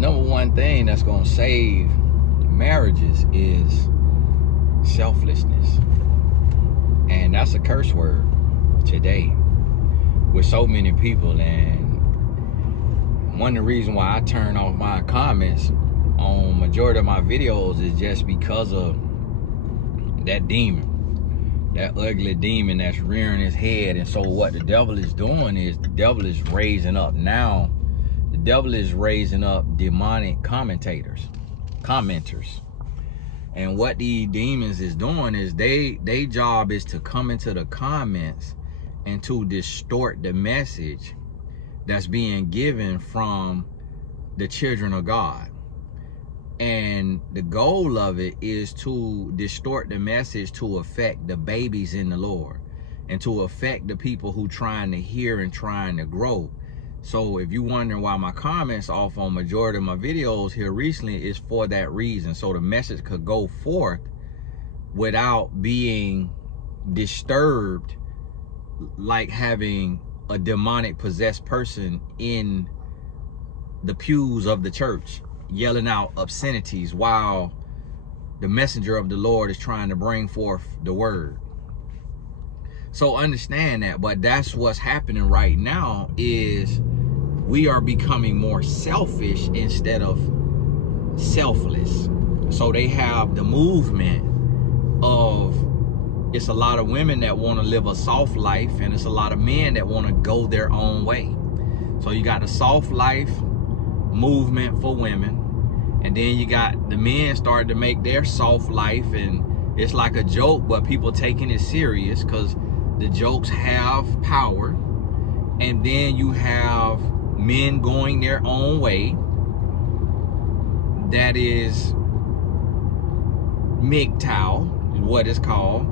number one thing that's going to save marriages is selflessness. And that's a curse word today with so many people. And one of the reasons why I turn off my comments on majority of my videos is just because of that demon, that ugly demon that's rearing his head. And so what the devil is doing is the devil is raising up now. The devil is raising up demonic commenters. And what these demons is doing is their job is to come into the comments and to distort the message that's being given from the children of God. And the goal of it is to distort the message to affect the babies in the Lord and to affect the people who trying to hear and trying to grow. So if you're wondering why my comments off on majority of my videos here recently, is for that reason. So the message could go forth without being disturbed, like having a demonic possessed person in the pews of the church yelling out obscenities while the messenger of the Lord is trying to bring forth the word. So understand that. But that's what's happening right now, is we are becoming more selfish instead of selfless. So they have the movement of, it's a lot of women that want to live a soft life, and it's a lot of men that want to go their own way. So you got the soft life movement for women, and then you got the men starting to make their soft life, and it's like a joke, but people taking it serious because the jokes have power. And then you have men going their own way, that is MGTOW is what it's called.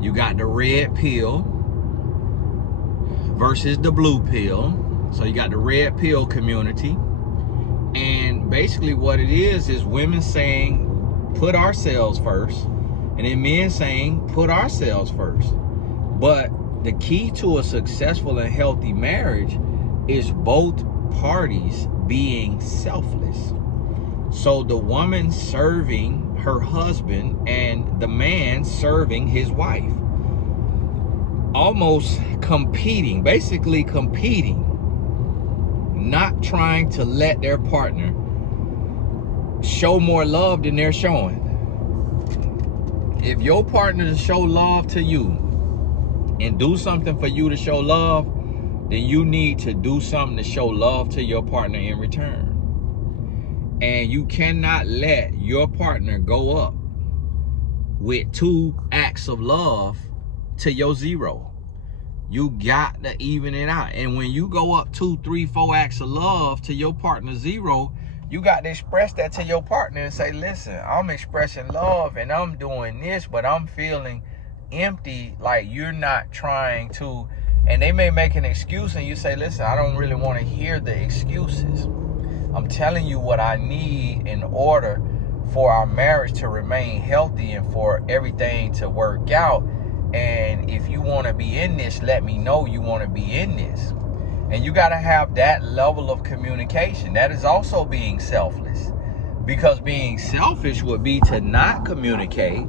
You got the red pill versus the blue pill. So you got the red pill community. And basically what it is women saying, put ourselves first. And then men saying, put ourselves first. But the key to a successful and healthy marriage is both parties being selfless. So the woman serving her husband and the man serving his wife. Almost competing, basically competing. Not trying to let their partner show more love than they're showing. If your partner show love to you and do something for you to show love, then you need to do something to show love to your partner in return. And you cannot let your partner go up with 2 acts of love to your 0. You got to even it out. And when you go up 2, 3, 4 acts of love to your partner 0, you got to express that to your partner and say, listen, I'm expressing love and I'm doing this, but I'm feeling empty, like you're not trying to. And they may make an excuse and you say, listen, I don't really want to hear the excuses. I'm telling you what I need in order for our marriage to remain healthy and for everything to work out. And if you want to be in this, let me know you want to be in this. And you got to have that level of communication. That is also being selfless. Because being selfish would be to not communicate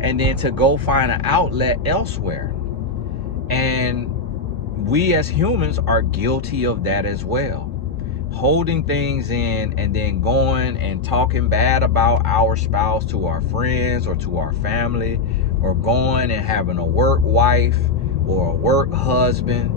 and then to go find an outlet elsewhere. And we as humans are guilty of that as well. Holding things in and then going and talking bad about our spouse to our friends or to our family, or going and having a work wife or a work husband,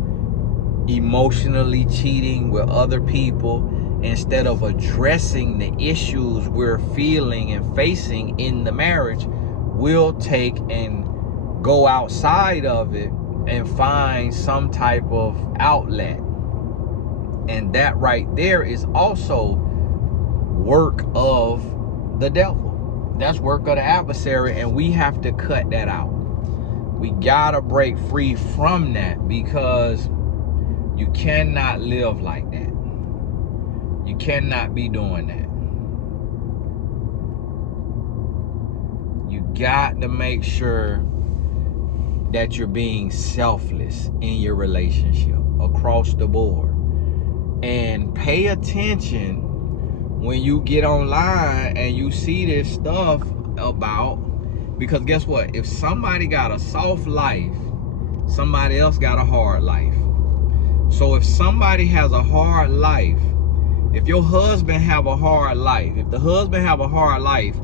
emotionally cheating with other people instead of addressing the issues we're feeling and facing in the marriage. We'll take and go outside of it and find some type of outlet. And that right there is also work of the devil. That's work of the adversary, and we have to cut that out. We gotta break free from that, because you cannot live like that. You cannot be doing that. You got to make sure that you're being selfless in your relationship across the board. And pay attention when you get online and you see this stuff about, because guess what? If somebody got a soft life, somebody else got a hard life. So if somebody has a hard life, if your husband have a hard life, if the husband have a hard life,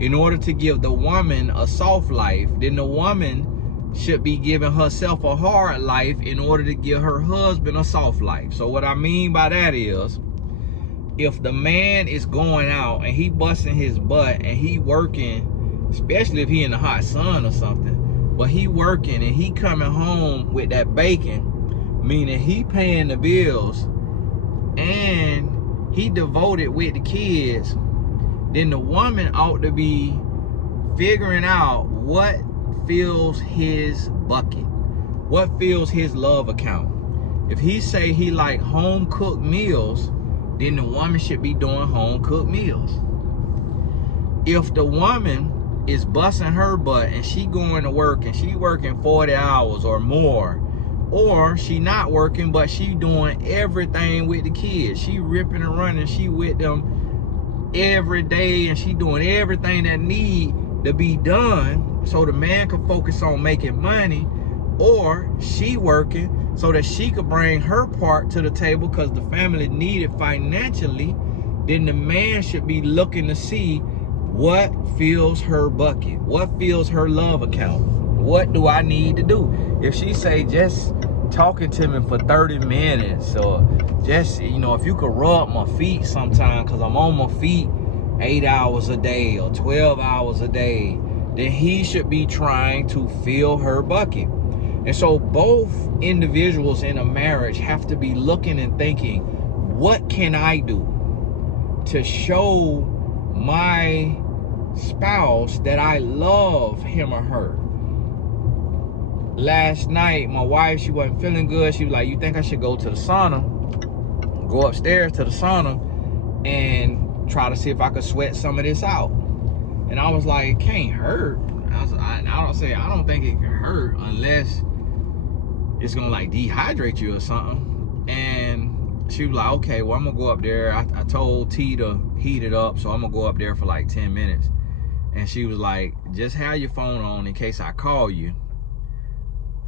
in order to give the woman a soft life, then the woman should be giving herself a hard life in order to give her husband a soft life. So what I mean by that is, if the man is going out and he busting his butt and he working, especially if he in the hot sun or something, but he working and he coming home with that bacon, meaning he paying the bills and he devoted with the kids, then the woman ought to be figuring out what fills his bucket, what fills his love account. If he say he like home cooked meals, then the woman should be doing home cooked meals. If the woman is busting her butt and she going to work and she working 40 hours or more, or she not working but she doing everything with the kids, she ripping and running, she with them every day, and she doing everything that need to be done so the man can focus on making money, or she working so that she could bring her part to the table because the family need it financially, then the man should be looking to see what fills her bucket, what fills her love account. What do I need to do? If she say just talking to me for 30 minutes, or just, you know, if you could rub my feet sometime because I'm on my feet 8 hours a day or 12 hours a day, then he should be trying to fill her bucket. And so both individuals in a marriage have to be looking and thinking, what can I do to show my spouse that I love him or her? Last night, my wife, she wasn't feeling good. She was like, you think I should go to the sauna, go upstairs to the sauna and try to see if I could sweat some of this out? And I was like, it can't hurt. I don't think it can hurt unless it's gonna like dehydrate you or something. And she was like, okay, well, I'm gonna go up there. I told T to heat it up, so I'm gonna go up there for like 10 minutes. And she was like, just have your phone on in case I call you.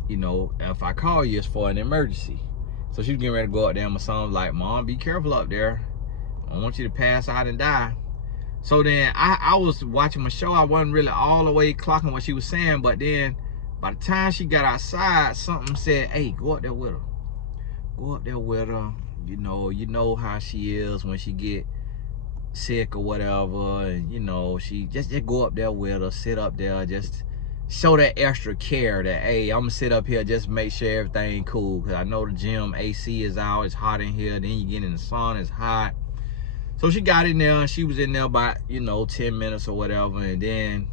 You know, if I call you, it's for an emergency. So she was getting ready to go up there, and my son was like, Mom, be careful up there. I don't want you to pass out and die. So then I was watching my show. I wasn't really all the way clocking what she was saying, but then by the time she got outside, something said, hey, go up there with her. Go up there with her. You know how she is when she get sick or whatever, and you know, she just go up there with her, sit up there, just show that extra care that, hey, I'm gonna sit up here, just make sure everything cool, because I know the gym AC is out, it's hot in here, then you get in the sun, it's hot. So she got in there, and she was in there about, 10 minutes or whatever, and then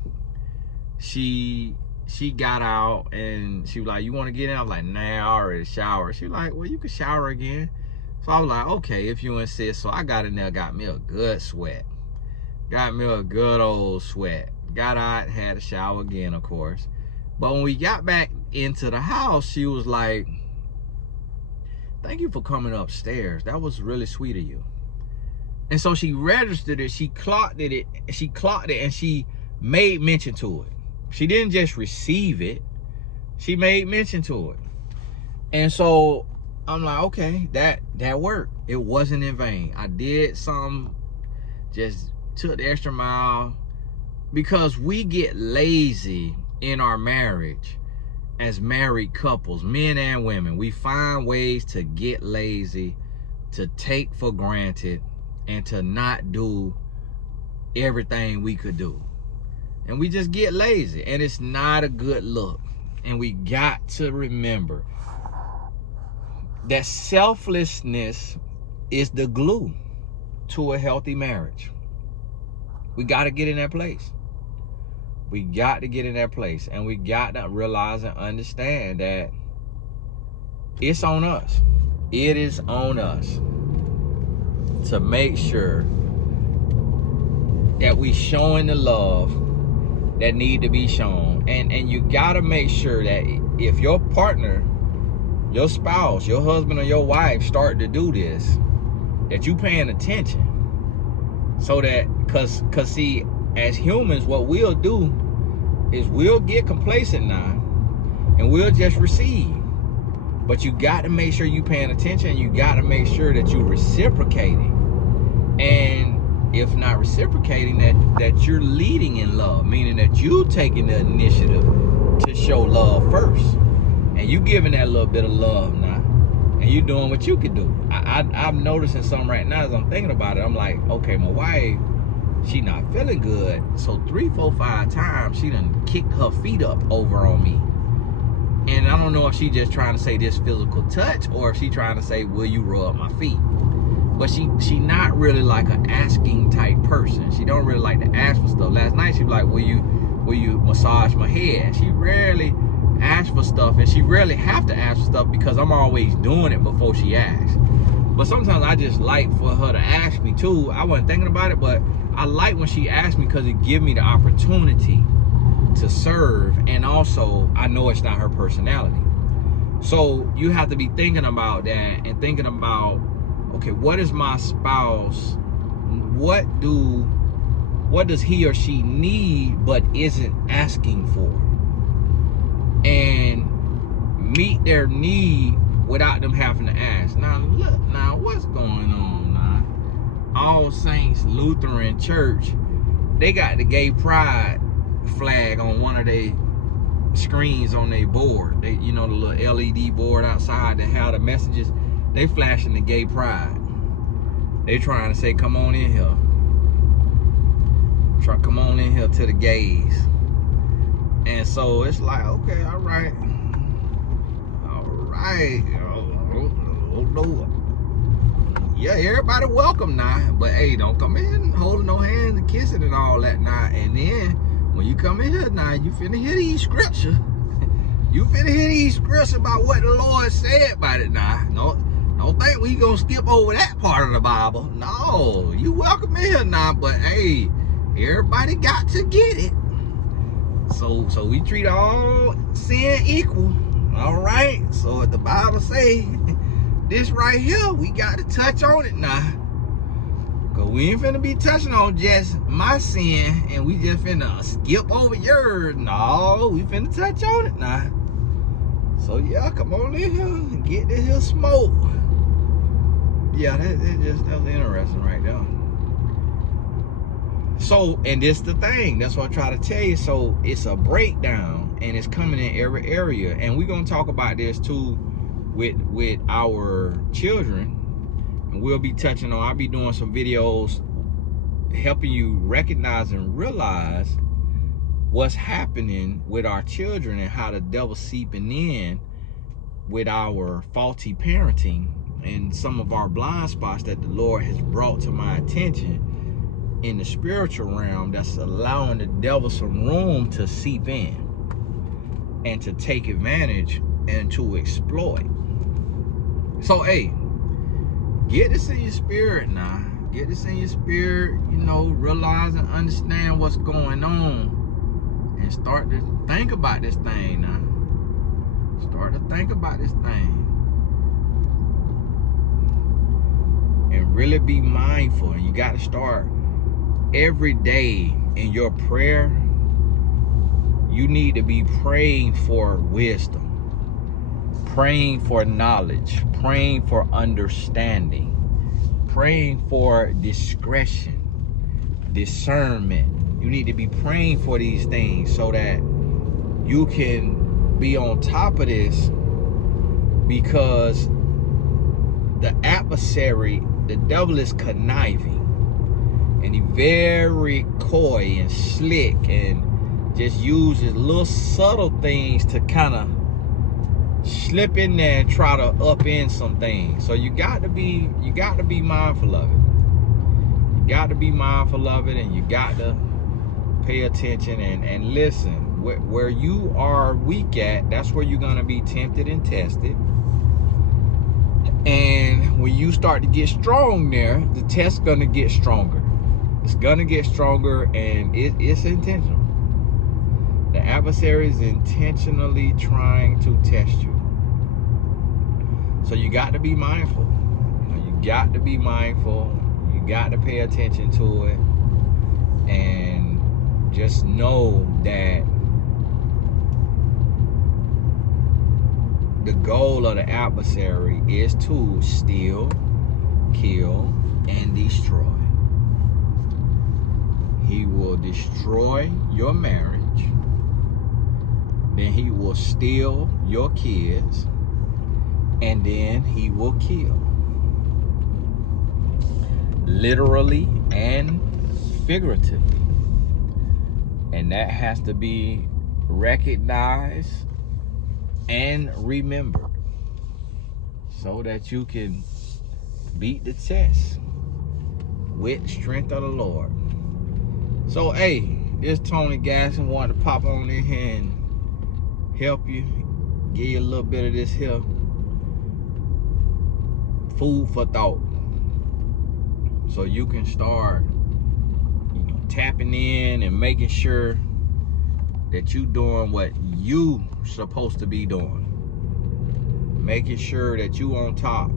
she got out, and she was like, you want to get in? I was like, nah, I already showered. She was like, well, you can shower again. So I was like, okay, if you insist. So I got in there, got me a good sweat. Got me a good old sweat. Got out, had a shower again, of course. But when we got back into the house, she was like, thank you for coming upstairs. That was really sweet of you. And so she registered it, she clocked it, and she made mention to it. She didn't just receive it, she made mention to it. And so I'm like, okay, that worked. It wasn't in vain. I did something, just took the extra mile, because we get lazy in our marriage as married couples, men and women. We find ways to get lazy, to take for granted, and to not do everything we could do. And we just get lazy, and it's not a good look. And we got to remember that selflessness is the glue to a healthy marriage. We got to get in that place. We got to get in that place, and we got to realize and understand that it's on us. It is on us to make sure that we showing the love that need to be shown. And you got to make sure that if your partner, your spouse, your husband or your wife start to do this, that you paying attention. So that, cause see, as humans, what we'll do is we'll get complacent now, and we'll just receive. But you got to make sure you paying attention. You got to make sure that you reciprocating. And if not reciprocating, that you're leading in love, meaning that you taking the initiative to show love first, and you giving that little bit of love now, and you doing what you could do. I'm noticing something right now as I'm thinking about it. I'm like, okay, my wife, she not feeling good, so 3, 4, 5 times she done kicked her feet up over on me. And I don't know if she just trying to say this physical touch, or if she trying to say, will you rub my feet? But she not really like an asking type person. She don't really like to ask for stuff. Last night she was like, will you massage my head? She rarely asks for stuff, and she rarely have to ask for stuff because I'm always doing it before she asks. But sometimes I just like for her to ask me too. I wasn't thinking about it, but I like when she asks me because it gives me the opportunity to serve, and also I know it's not her personality. So you have to be thinking about that, and thinking about, okay, what is my spouse, what does he or she need but isn't asking for, and meet their need without them having to ask. Now look, now what's going on now? All Saints Lutheran Church, they got the gay pride flag on one of their screens on their board. They, you know, the little LED board outside that have the messages. They flashing the gay pride. They trying to say, come on in here. Come on in here to the gays. And so it's like, okay, all right. Oh no. Yeah, everybody welcome now. But hey, don't come in holding no hands and kissing and all that now. And then when you come in here now, you finna hear these scriptures. You finna hear these scriptures about what the Lord said about it now. Don't think we gonna skip over that part of the Bible. No, you welcome in here now, but hey, everybody got to get it. So we treat all sin equal. All right. So what the Bible say, this right here, we got to touch on it now. Cause we ain't finna be touching on just my sin and we just finna skip over yours. No, we finna touch on it now. So yeah, come on in here and get this here smoke. Yeah, that was interesting right there. So, and this the thing, that's what I try to tell you. So it's a breakdown and it's coming in every area. And we're gonna talk about this too with our children. And we'll be touching on, I'll be doing some videos helping you recognize and realize what's happening with our children and how the devil's seeping in with our faulty parenting and some of our blind spots that the Lord has brought to my attention in the spiritual realm that's allowing the devil some room to seep in and to take advantage and to exploit. So hey, get this in your spirit now. Get this in your spirit, you know, realize and understand what's going on and start to think about this thing now. Start to think about this thing. And really be mindful. And you got to start every day in your prayer. You need to be praying for wisdom, praying for knowledge, praying for understanding, praying for discretion, discernment. You need to be praying for these things so that you can be on top of this, because the adversary, the devil, is conniving and he's very coy and slick and just uses little subtle things to kind of slip in there and try to upend some things. So you got to be mindful of it. You got to be mindful of it, and you got to pay attention and listen. Where you are weak at, that's where you're gonna be tempted and tested. And when you start to get strong there, the test's gonna get stronger. It's gonna get stronger, and it's intentional. The adversary is intentionally trying to test you. So you got to be mindful. You got to be mindful. You You got to pay attention to it, and just know that the goal of the adversary is to steal, kill, and destroy. He will destroy your marriage. Then he will steal your kids. And then he will kill. Literally and figuratively. And that has to be recognized and remembered, so that you can beat the test with strength of the Lord. So, hey, this Tony Gasson wanted to pop on in here and help you, give you a little bit of this here food for thought, so you can start, tapping in and making sure that you doing what you supposed to be doing, making sure that you on top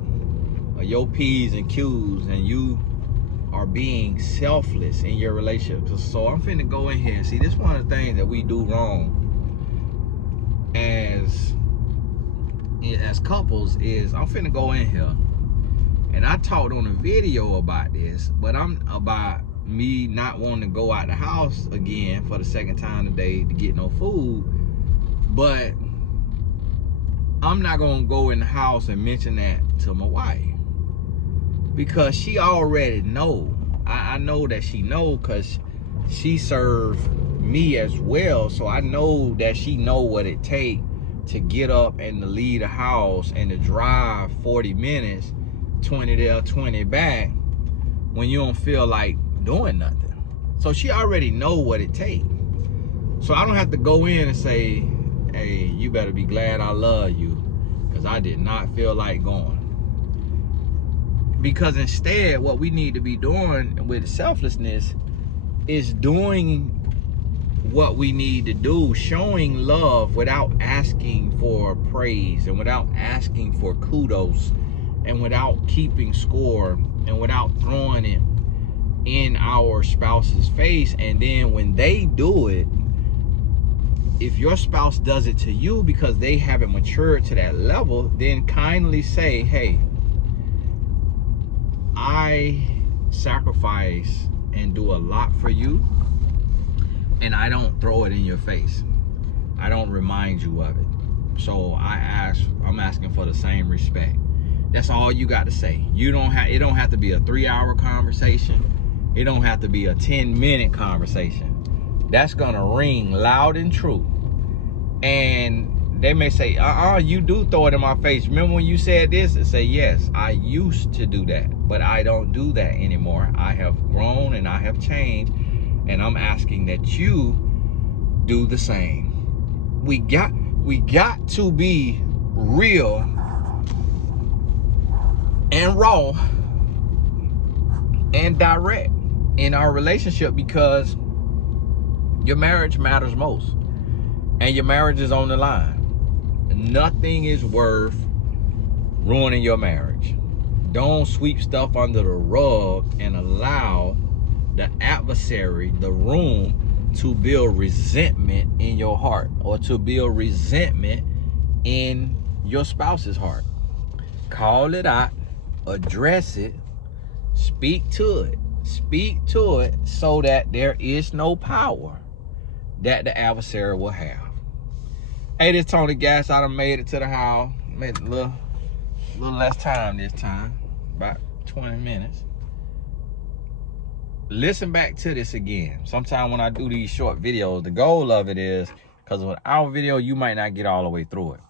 of your P's and Q's, and you are being selfless in your relationship. So I'm finna go in here. See, this is one of the things that we do wrong as couples is, I'm finna go in here, and I talked on a video about this, but I'm about me not wanting to go out the house again for the second time today to get no food. But I'm not gonna go in the house and mention that to my wife, because she already know. I know that she know, because she served me as well. So I know that she know what it takes to get up and to leave the house and to drive 40 minutes, 20 there, 20 back, when you don't feel like doing nothing. So she already know what it takes. So I don't have to go in and say, hey, you better be glad I love you, because I did not feel like going. Because instead, what we need to be doing with selflessness is doing what we need to do, showing love without asking for praise, and without asking for kudos, and without keeping score, and without throwing it in our spouse's face. And then when they do it, if your spouse does it to you because they haven't matured to that level, then kindly say, hey, I sacrifice and do a lot for you, and I don't throw it in your face. I don't remind you of it. So I'm asking for the same respect. That's all you got to say. It don't have to be a 3-hour conversation. It don't have to be a 10-minute conversation. That's gonna ring loud and true. And they may say, you do throw it in my face. Remember when you said this? And say, yes, I used to do that, but I don't do that anymore. I have grown and I have changed, and I'm asking that you do the same. We got to be real and raw and direct in our relationship, because your marriage matters most, and your marriage is on the line. Nothing is worth ruining your marriage. Don't sweep stuff under the rug and allow the adversary the room to build resentment in your heart, or to build resentment in your spouse's heart. Call it out, address it, speak to it, so that there is no power that the adversary will have. Hey, this Tony Gas, I done made it to the house. Made a little less time this time, about 20 minutes. Listen back to this again. Sometime when I do these short videos, the goal of it is, because with our video, you might not get all the way through it.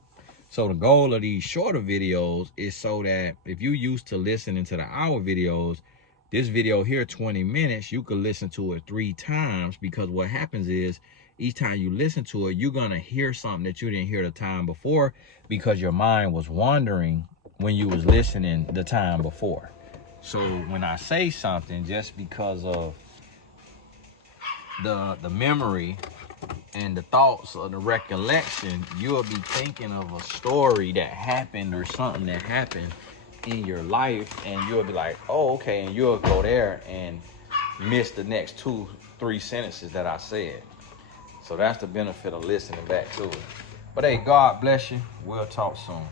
So the goal of these shorter videos is so that if you used to listening to the hour videos, this video here, 20 minutes, you could listen to it 3 times, because what happens is, each time you listen to it, you're going to hear something that you didn't hear the time before, because your mind was wandering when you was listening the time before. So when I say something, just because of the memory and the thoughts or the recollection, you'll be thinking of a story that happened or something that happened in your life, and you'll be like, oh, okay, and you'll go there and miss the next 2-3 sentences that I said. So that's the benefit of listening back to it. But hey, God bless you. We'll talk soon.